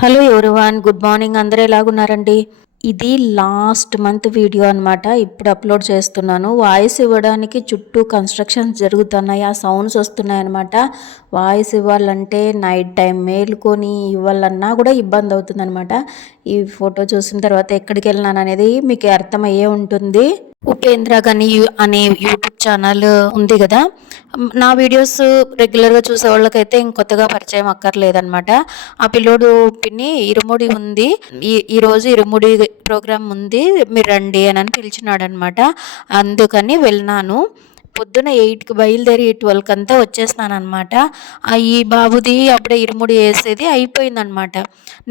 Hello everyone, good morning. అందరూ ఎలాగున్నారండి? ఇది last month video అనమాట. ఇప్పుడు అప్లోడ్ చేస్తున్నాను. వాయిస్ ఇవ్వడానికి చుట్టూ కన్స్ట్రక్షన్స్ జరుగుతున్నాయి, ఆ సౌండ్స్ వస్తున్నాయి అనమాట. వాయిస్ ఇవ్వాలంటే నైట్ టైం మేలుకొని ఇవ్వాలన్నా కూడా ఇబ్బంది అవుతుంది అనమాట. ఈ ఫోటో చూసిన తర్వాత ఎక్కడికి వెళ్ళినాను అనేది మీకు అర్థమయ్యే ఉంటుంది. ఉపేంద్ర గని అనే యూట్యూబ్ ఛానల్ ఉంది కదా, నా వీడియోస్ రెగ్యులర్గా చూసే వాళ్ళకైతే ఇంకొత్తగా పరిచయం అక్కర్లేదనమాట. ఆ పిల్లోడు పిన్ని ఇరుముడి ఉంది, ఈరోజు ఇరుముడి ప్రోగ్రామ్ ఉంది, మీరు రండి అని పిలిచినాడు అనమాట. అందుకని వెళ్ళినాను. పొద్దున 8కి బయలుదేరి 12కి అంతా వచ్చేసినాను అనమాట. ఈ బాబుది అప్పుడే ఇరుముడి వేసేది అయిపోయిందనమాట.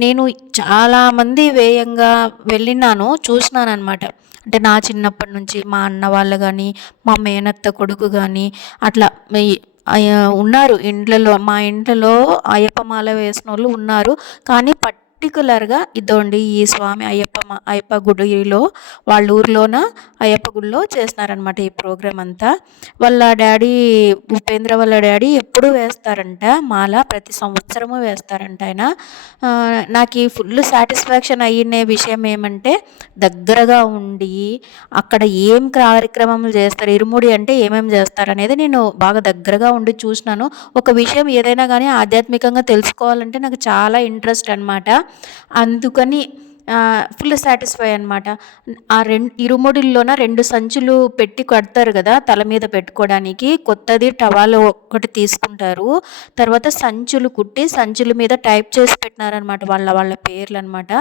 నేను చాలామంది వేయంగా వెళ్ళినాను, చూసినాను అనమాట. అంటే నా చిన్నప్పటి నుంచి మా అన్న వాళ్ళు కానీ, మా మేనత్త కొడుకు కానీ అట్లా ఉన్నారు ఇండ్లలో. మా ఇంట్లో అయ్యప్ప మాల వేసిన వాళ్ళు ఉన్నారు. కానీ పర్టికులర్గా ఇదోండి ఈ స్వామి అయ్యప్ప గుడిలో, వాళ్ళ ఊర్లోన అయ్యప్ప గుడిలో చేస్తున్నారనమాట ఈ ప్రోగ్రాం అంతా. వాళ్ళ డాడీ ఉపేంద్ర వాళ్ళ డాడీ ఎప్పుడూ వేస్తారంట మాల, ప్రతి సంవత్సరము వేస్తారంట ఆయన. నాకు ఈ ఫుల్ సాటిస్ఫాక్షన్ అయిన విషయం ఏమంటే, దగ్గరగా ఉండి అక్కడ ఏం కార్యక్రమాలు చేస్తారు, ఇరుముడి అంటే ఏమేమి చేస్తారు అనేది నేను బాగా దగ్గరగా ఉండి చూసినాను. ఒక విషయం ఏదైనా కానీ ఆధ్యాత్మికంగా తెలుసుకోవాలంటే నాకు చాలా ఇంట్రెస్ట్ అనమాట. అందుకని ఫుల్ సాటిస్ఫై అనమాట. ఆ ఇరుముడిల్లోన 2 సంచులు పెట్టి కడతారు కదా తల మీద పెట్టుకోవడానికి. కొత్తది టవాలు ఒకటి తీసుకుంటారు, తర్వాత సంచులు కుట్టి సంచుల మీద టైప్ చేసి పెట్టినారనమాట వాళ్ళ పేర్లు అనమాట.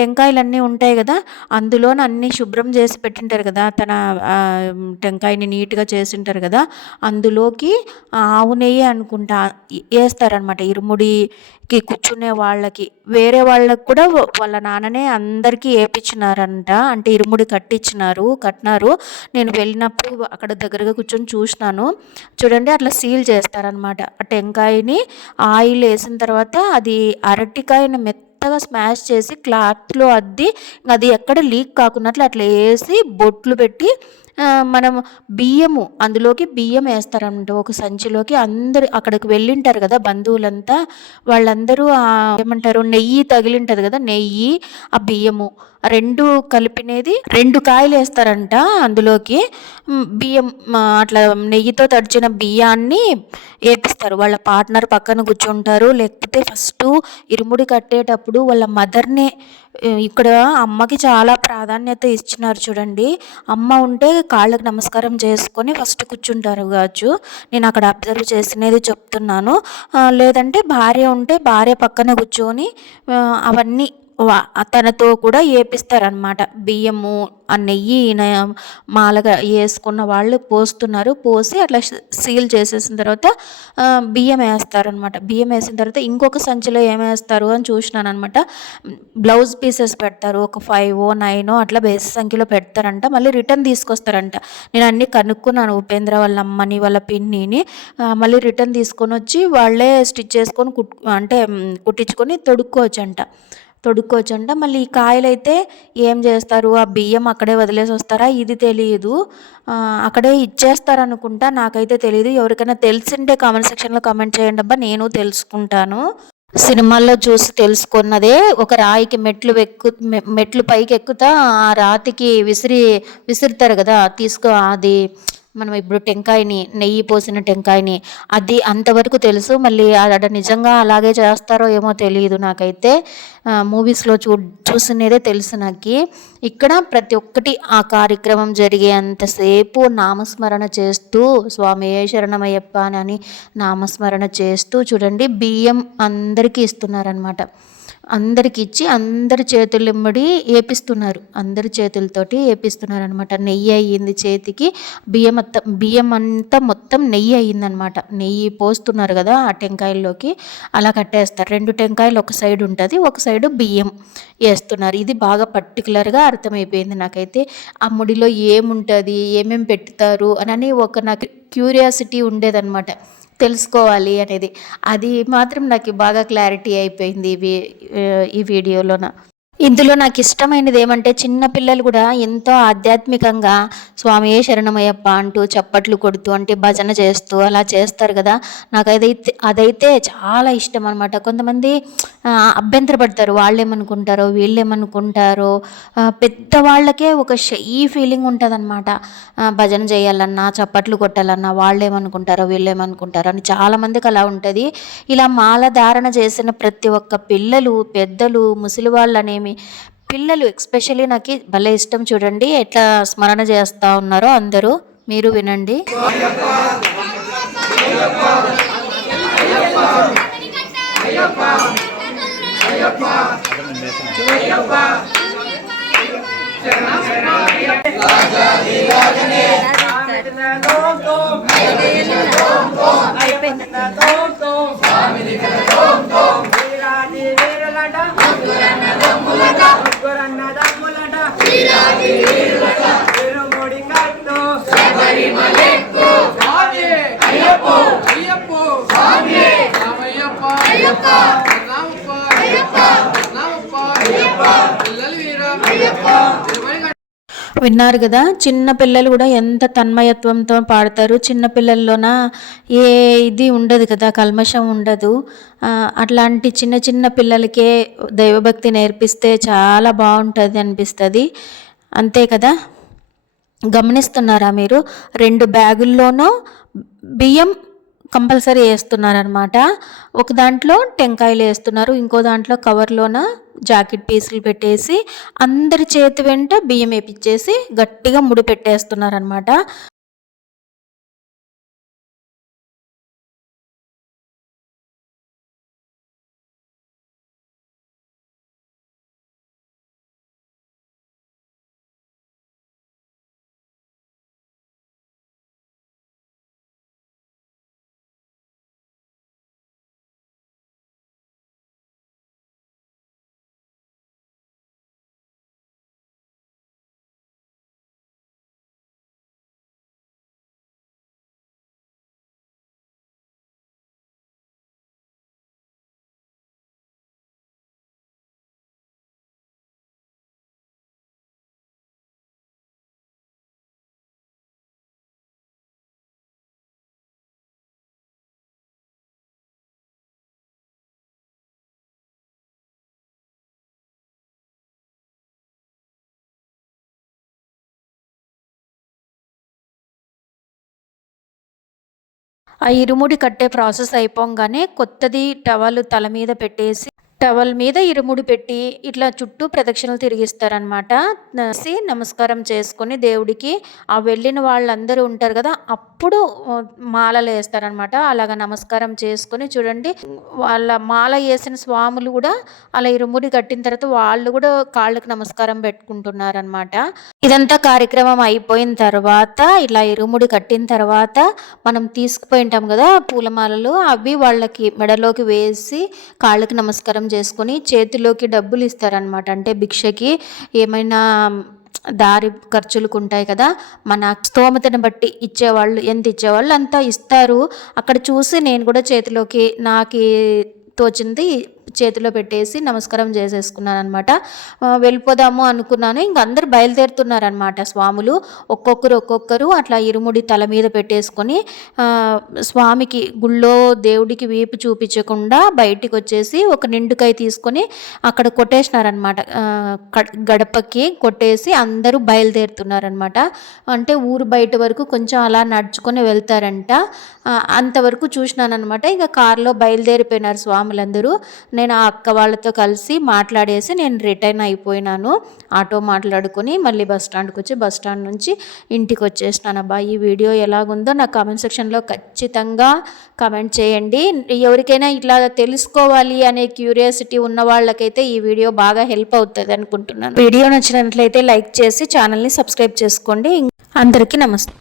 టెంకాయలు ఉంటాయి కదా, అందులోన అన్నీ శుభ్రం చేసి పెట్టింటారు కదా, తన టెంకాయని నీట్గా చేసింటారు కదా, అందులోకి ఆవు నెయ్యి అనుకుంటా వేస్తారనమాట. ఇరుముడికి కూర్చునే వాళ్ళకి, వేరే వాళ్ళకి కూడా వాళ్ళ నాన్ననే అందరికీ వేయించినారంట. అంటే ఇరుముడి కట్టినారు. నేను వెళ్ళినప్పుడు అక్కడ దగ్గరగా కూర్చొని చూసినాను. చూడండి, అట్లా సీల్ చేస్తారనమాట. ఆ టెంకాయని ఆయిల్ వేసిన తర్వాత అది అరటికాయని మెత్తగా స్మాష్ చేసి క్లాత్లో అద్ది, అది ఎక్కడ లీక్ కాకున్నట్లు అట్లా వేసి బొట్లు పెట్టి మనం అందులోకి బియ్యం వేస్తారనమాట. ఒక సంచిలోకి అందరు అక్కడికి వెళ్ళింటారు కదా బంధువులంతా, వాళ్ళందరూ ఏమంటారు, నెయ్యి తగిలింటది కదా, నెయ్యి ఆ బియ్యము 2 కలిపినది 2 కాయలు వేస్తారంట అందులోకి. బియ్యం అట్లా నెయ్యితో తడిచిన బియ్యాన్ని వేపిస్తారు. వాళ్ళ పార్ట్నర్ పక్కన కూర్చుంటారు. లేకపోతే ఫస్ట్ ఇరుముడి కట్టేటప్పుడు వాళ్ళ మదర్నే, ఇక్కడ అమ్మకి చాలా ప్రాధాన్యత ఇచ్చినారు చూడండి. అమ్మ ఉంటే కాళ్ళకి నమస్కారం చేసుకొని ఫస్ట్ కూర్చుంటారు కావచ్చు, నేను అక్కడ అబ్జర్వ్ చేసినది చెప్తున్నాను. లేదంటే భార్య ఉంటే భార్య పక్కన కూర్చొని అవన్నీ తనతో కూడా వేపిస్తారనమాట. బియ్యము ఆ నెయ్యి మాలగా వేసుకున్న వాళ్ళు పోస్తున్నారు. పోసి అట్లా సీల్ చేసేసిన తర్వాత బియ్యం వేస్తారనమాట. బియ్యం వేసిన తర్వాత ఇంకొక సంచిలో ఏమేస్తారు అని చూసినాను అనమాట. బ్లౌజ్ పీసెస్ పెడతారు, ఒక 5 9 అట్లా బేస్ సంఖ్యలో పెడతారంట. మళ్ళీ రిటర్న్ తీసుకొస్తారంట. నేను అన్నీ కనుక్కున్నాను, ఉపేంద్ర వాళ్ళ అమ్మని వాళ్ళ పిన్నిని. మళ్ళీ రిటర్న్ తీసుకొని వచ్చి వాళ్ళే స్టిచ్ చేసుకొని కుట్టించుకొని తొడుక్కోవచ్చంట. మళ్ళీ ఈ కాయలైతే ఏం చేస్తారు, ఆ బియ్యం అక్కడే వదిలేసి వస్తారా ఇది తెలియదు, అక్కడే ఇచ్చేస్తారనుకుంటా, నాకైతే తెలియదు. ఎవరికైనా తెలిసింటే కామెంట్ సెక్షన్లో కామెంట్ చేయండి అబ్బా, నేను తెలుసుకుంటాను. సినిమాల్లో చూసి తెలుసుకున్నదే. ఒక రాయికి మెట్లు పైకి ఎక్కుతా ఆ రాతికి విసురుతారు కదా, అది మనం ఇప్పుడు టెంకాయని, నెయ్యి పోసిన టెంకాయని, అది అంతవరకు తెలుసు. మళ్ళీ అక్కడ నిజంగా అలాగే చేస్తారో ఏమో తెలియదు నాకైతే. మూవీస్లో చూసినదే తెలుసు నాకు. ఇక్కడ ప్రతి ఒక్కటి ఆ కార్యక్రమం జరిగేంతసేపు నామస్మరణ చేస్తూ స్వామి శరణమయ్యప్ప అని నామస్మరణ చేస్తూ చూడండి, బియ్యం అందరికీ ఇస్తున్నారనమాట. అందరికి ఇచ్చి అందరి చేతులెమ్మడి వేపిస్తున్నారు, అందరి చేతులతోటి వేపిస్తున్నారనమాట. నెయ్యి అయ్యింది చేతికి, బియ్యం అంతా మొత్తం నెయ్యి అయ్యిందనమాట. నెయ్యి పోస్తున్నారు కదా ఆ టెంకాయల్లోకి, అలా కట్టేస్తారు. 2 టెంకాయలు ఒక సైడ్ ఉంటుంది, ఒక సైడు బియ్యం వేస్తున్నారు. ఇది బాగా పర్టికులర్గా అర్థమైపోయింది నాకైతే. ఆ ముడిలో ఏముంటుంది, ఏమేమి పెట్టుతారు అని నాకు క్యూరియాసిటీ ఉండేదన్నమాట, తెలుసుకోవాలి అనేది. అది మాత్రం నాకు బాగా క్లారిటీ అయిపోయింది ఈ వీడియోలోన. ఇందులో నాకు ఇష్టమైనది ఏమంటే చిన్న పిల్లలు కూడా ఎంతో ఆధ్యాత్మికంగా స్వామియే శరణమయ్యప్ప అంటూ చప్పట్లు కొడుతూ అంటే భజన చేస్తూ అలా చేస్తారు కదా. నాకు అదైతే చాలా ఇష్టం అనమాట. కొంతమంది అభ్యంతర పడతారు, వాళ్ళేమనుకుంటారో వీళ్ళేమనుకుంటారో. పెద్దవాళ్ళకే ఒక షై ఫీలింగ్ ఉంటుంది అనమాట. భజన చేయాలన్నా చప్పట్లు కొట్టాలన్నా వాళ్ళేమనుకుంటారో వీళ్ళేమనుకుంటారో అని చాలామందికి అలా ఉంటుంది. ఇలా మాల ధారణ చేసిన ప్రతి ఒక్క పిల్లలు, పెద్దలు, ముసలి వాళ్ళు అనేమి పిల్లలు ఎస్పెషల్లీ నాకు భలే ఇష్టం. చూడండి ఎట్లా స్మరణ చేస్తూ ఉన్నారో అందరూ, మీరు వినండి. విన్నారు కదా, చిన్న పిల్లలు కూడా ఎంత తన్మయత్వంతో పాడతారు. చిన్న పిల్లల్లోన ఏ ఇది ఉండదు కదా, కల్మషం ఉండదు. అట్లాంటి చిన్న చిన్న పిల్లలకే దైవభక్తి నేర్పిస్తే చాలా బాగుంటుంది అనిపిస్తుంది. అంతే కదా. గమనిస్తున్నారా మీరు, 2 బ్యాగుల్లోనూ బియ్యం కంపల్సరీ వేస్తున్నారనమాట. ఒక దాంట్లో టెంకాయలు వేస్తున్నారు, ఇంకో దాంట్లో కవర్లోన జాకెట్ పీసులు పెట్టేసి అందరి చేతి వెంట బియ్యం వేపించేసి గట్టిగా ముడి పెట్టేస్తున్నారనమాట. ఆ ఇరుముడి కట్టే ప్రాసెస్ అయిపోగానే కొత్తది టవల్ తల మీద పెట్టేసి టవల్ మీద ఇరుముడి పెట్టి ఇట్లా చుట్టూ ప్రదక్షిణలు తిరిగిస్తారనమాట. నమస్కారం చేసుకొని దేవుడికి ఆ వెళ్ళిన వాళ్ళందరూ ఉంటారు కదా, అప్పుడు మాలలు వేస్తారనమాట. అలాగ నమస్కారం చేసుకొని చూడండి, వాళ్ళ మాల వేసిన స్వాములు కూడా అలా ఇరుముడి కట్టిన తర్వాత వాళ్ళు కూడా కాళ్ళకు నమస్కారం పెట్టుకుంటున్నారనమాట. ఇదంతా కార్యక్రమం అయిపోయిన తర్వాత ఇలా ఇరుముడి కట్టిన తర్వాత మనం తీసుకుపోయింటాం కదా పూలమాలలు, అవి వాళ్ళకి మెడలోకి వేసి కాళ్ళకి నమస్కారం చేసుకొని చేతిలోకి డబ్బులు ఇస్తారనమాట. అంటే భిక్షకి ఏమైనా దారి ఖర్చులకు ఉంటాయి కదా, మన స్తోమతను బట్టి ఇచ్చేవాళ్ళు ఎంత ఇచ్చేవాళ్ళు అంతా ఇస్తారు. అక్కడ చూసి నేను కూడా చేతిలోకి నాకు తోచింది చేతిలో పెట్టేసి నమస్కారం చేసేసుకున్నాను అనమాట. వెళ్ళిపోదాము అనుకున్నాను, ఇంక అందరు బయలుదేరుతున్నారనమాట స్వాములు. ఒక్కొక్కరు అట్లా ఇరుముడి తల మీద పెట్టేసుకొని స్వామికి గుళ్ళో దేవుడికి వీపు చూపించకుండా బయటికి వచ్చేసి ఒక నిండుకాయ తీసుకొని అక్కడ కొట్టేసినారనమాట. గడపకి కొట్టేసి అందరూ బయలుదేరుతున్నారనమాట. అంటే ఊరు బయట వరకు కొంచెం అలా నడుచుకొని వెళ్తారంట. అంతవరకు చూసినానమాట. ఇక కారులో బయలుదేరిపోయినారు స్వాములందరూ. నేను ఆ అక్క వాళ్ళతో కలిసి మాట్లాడేసి నేను రిటర్న్ అయిపోయినాను. ఆటో మాట్లాడుకొని మళ్ళీ బస్ స్టాండ్కి వచ్చి బస్ స్టాండ్ నుంచి ఇంటికి వచ్చేసినాను. అబ్బా, ఈ వీడియో ఎలాగుందో నాకు కామెంట్ సెక్షన్లో ఖచ్చితంగా కామెంట్ చేయండి. ఎవరికైనా ఇట్లా తెలుసుకోవాలి అనే క్యూరియాసిటీ ఉన్న వాళ్ళకైతే ఈ వీడియో బాగా హెల్ప్ అవుతుంది అనుకుంటున్నాను. వీడియో నచ్చినట్లయితే లైక్ చేసి ఛానల్ని సబ్స్క్రైబ్ చేసుకోండి. అందరికీ నమస్తే.